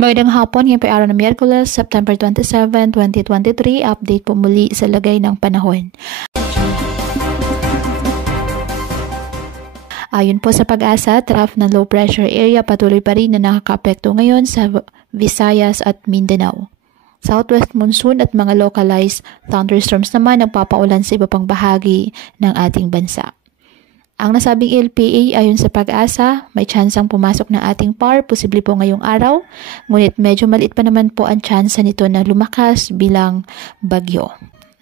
Magandang hapon, ngayon po ay araw ng Miyerkules, September 27, 2023. Update po muli sa lagay ng panahon. Ayon po sa Pag-asa, trough ng low pressure area patuloy pa rin na nakakaapekto ngayon sa Visayas at Mindanao. Southwest monsoon at mga localized thunderstorms naman ang papaulan sa iba pang bahagi ng ating bansa. Ang nasabing LPA ayon sa Pag-asa, may tsansang pumasok ng ating PAR, posible po ngayong araw, ngunit medyo maliit pa naman po ang tsansa nito na lumakas bilang bagyo.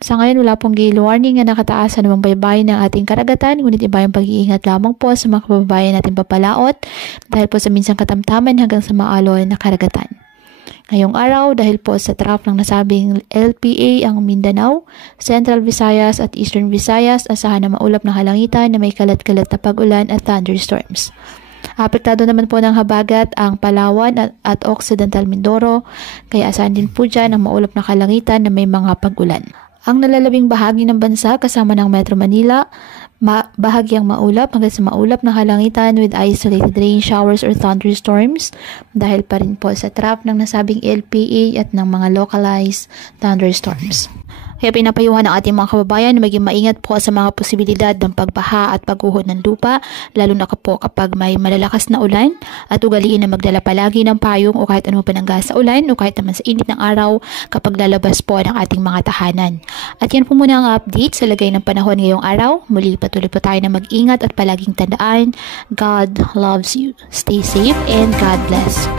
Sa ngayon, wala pong gale warning na nakataas sa namang baybayin ng ating karagatan, ngunit iba yung pag-iingat lamang po sa mga kababayan natin papalaot dahil po sa minsang katamtaman hanggang sa maalon na karagatan. Ngayong araw, dahil po sa trough ng nasabing LPA ang Mindanao, Central Visayas at Eastern Visayas, asahan na maulap na kalangitan na may kalat-kalat na pag-ulan at thunderstorms. Apektado naman po ng habagat ang Palawan at Occidental Mindoro, kaya asahan din po dyan ang maulap na kalangitan na may mga pag-ulan. Ang nalalabing bahagi ng bansa kasama ng Metro Manila, bahagyang maulap hanggang sa maulap na kalangitan with isolated rain showers or thunderstorms dahil pa rin po sa trough ng nasabing LPA at ng mga localized thunderstorms. Kaya pinapayuhan ng ating mga kababayan na maging maingat po sa mga posibilidad ng pagbaha at pagguho ng lupa, lalo na po kapag may malalakas na ulan, at ugaliin na magdala palagi ng payong o kahit anong panangga sa ulan o kahit naman sa init ng araw kapag lalabas po ng ating mga tahanan. At yan po muna ang update sa lagay ng panahon ngayong araw. Muli patuloy po tayo na mag-ingat at palaging tandaan, God loves you. Stay safe and God bless.